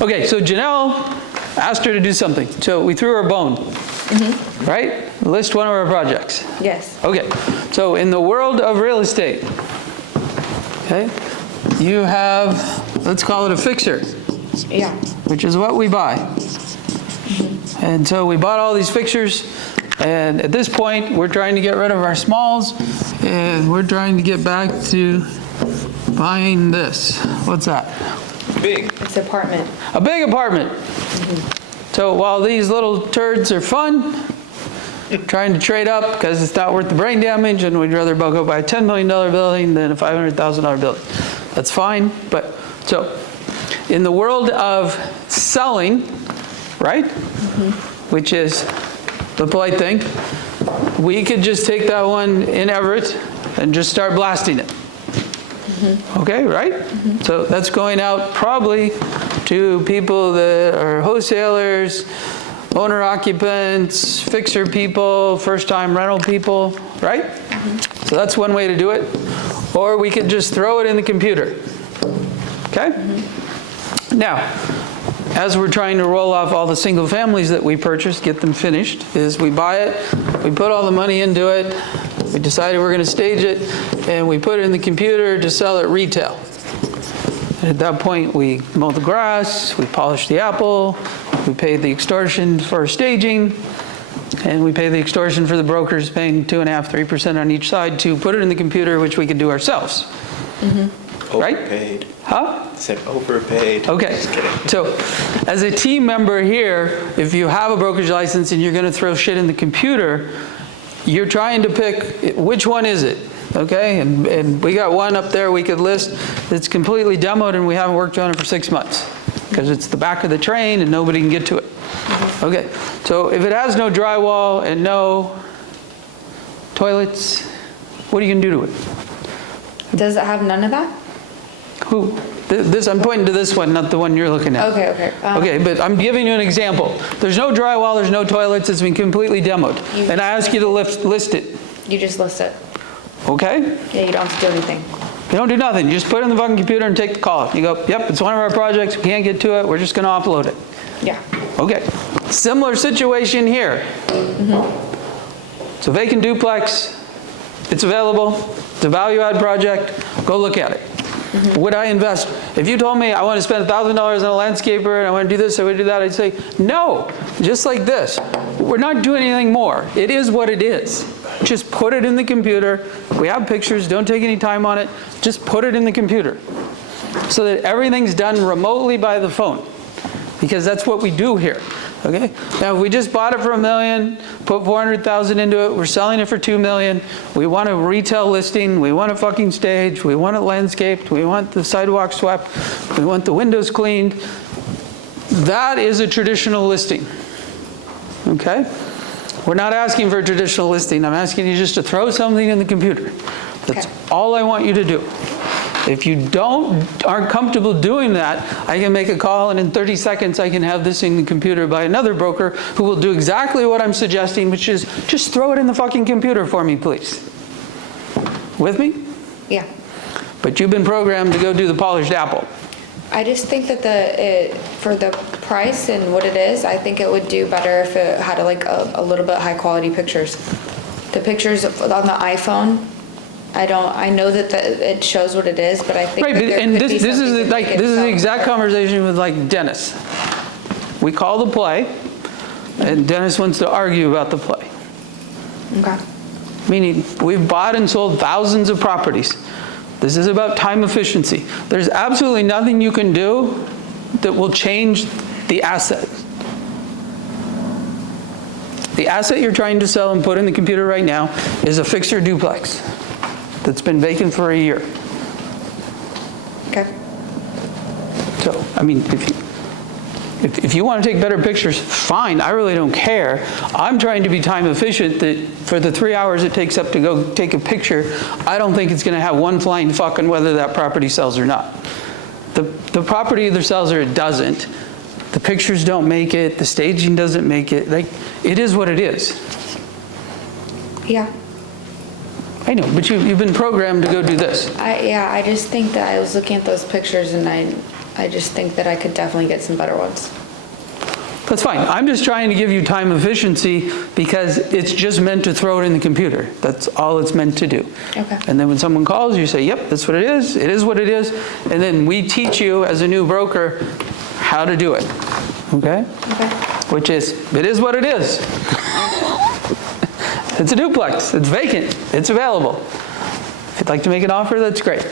Okay, so Janelle asked her to do something. So we threw her a bone, right? List one of our projects. Yes. Okay, so in the world of real estate, okay, you have, let's call it a fixer, Yeah. which is what we buy. And so we bought all these fixtures, and at this point, we're trying to get rid of our smalls, and we're trying to get back to buying this. What's that? Big. It's an apartment. A big apartment. So while these little turds are fun, trying to trade up because it's not worth the brain damage, and we'd rather go buy a $10 million building than a $500,000 building. That's fine, but so in the world of selling, right, which is the polite thing, we could just take that one in Everett and just start blasting it. Okay, right? So that's going out probably to people that are wholesalers, owner occupants, fixer people, first time rental people, right? So that's one way to do it. Or we could just throw it in the computer. Okay? Now, as we're trying to roll off all the single families that we purchased, get them finished, is we buy it, we put all the money into it, we decided we're going to stage it, and we put it in the computer to sell it retail. And at that point, we mow the grass, we polish the apple, we pay the extortion for staging, and we pay the extortion for the brokers paying 2.5%, 3% on each side to put it in the computer, which we could do ourselves. Right? Overpaid. Huh? Said overpaid. Okay, Just kidding. so as a team member here, if you have a brokerage license and you're going to throw shit in the computer, you're trying to pick which one is it, okay? And we got one up there we could list that's completely demoed and we haven't worked on it for 6 months because it's the back of the train and nobody can get to it. Okay, so if it has no drywall and no toilets, what are you going to do to it? Does it have none of that? Who? This, I'm pointing to this one, not the one you're looking at. Okay, okay. Okay, but I'm giving you an example. There's no drywall, there's no toilets, it's been completely demoed. And I ask you to list it, You just list it. okay? Yeah, you don't have to do anything. You don't do nothing, you just put it in the fucking computer and take the call. You go, yep, it's one of our projects, we can't get to it, we're just gonna upload it. Yeah. Okay, similar situation here. It's a vacant duplex, it's available, it's a value add project, go look at it. Would I invest? If you told me I want to spend $1,000 on a landscaper and I want to do this, I would do that, I'd say, no, just like this. We're not doing anything more. It is what it is. Just put it in the computer. We have pictures, don't take any time on it. Just put it in the computer so that everything's done remotely by the phone because that's what we do here. Okay? Now, if we just bought it for $1 million, put $400,000 into it, we're selling it for $2 million, we want a retail listing, we want a fucking stage, we want it landscaped, we want the sidewalk swept, we want the windows cleaned. That is a traditional listing. Okay? We're not asking for a traditional listing. I'm asking you just to throw something in the computer. That's all I want you to do. If you aren't comfortable doing that, I can make a call and in 30 seconds I can have this in the computer by another broker who will do exactly what I'm suggesting, which is just throw it in the fucking computer for me, please. With me? Yeah. But you've been programmed to go do the polished apple. I just think that for the price and what it is, I think it would do better if it had like a little bit high quality pictures. The pictures on the iPhone, I know that it shows what it is, but I think Right, that but, there and could be this is something to like make it this is the sell exact more. conversation with like Dennis. We call the play, and Dennis wants to argue about the play. Okay. Meaning, we've bought and sold thousands of properties. This is about time efficiency. There's absolutely nothing you can do that will change the asset. The asset you're trying to sell and put in the computer right now is a fixer duplex that's been vacant for a year. Okay. So, I mean, if you want to take better pictures, fine, I really don't care. I'm trying to be time efficient that for the 3 hours it takes up to go take a picture, I don't think it's going to have one flying fuck on whether that property sells or not. The property either sells or it doesn't. The pictures don't make it, the staging doesn't make it. Like, it is what it is. Yeah. I know, but you've been programmed to go do this. I just think that I was looking at those pictures and I just think that I could definitely get some better ones. That's fine. I'm just trying to give you time efficiency because it's just meant to throw it in the computer. That's all it's meant to do. Okay. And then when someone calls, you say, yep, that's what it is what it is. And then we teach you as a new broker how to do it. Okay? Okay. Which is, it is what it is. It's a duplex. It's vacant. It's available. If you'd like to make an offer, that's great.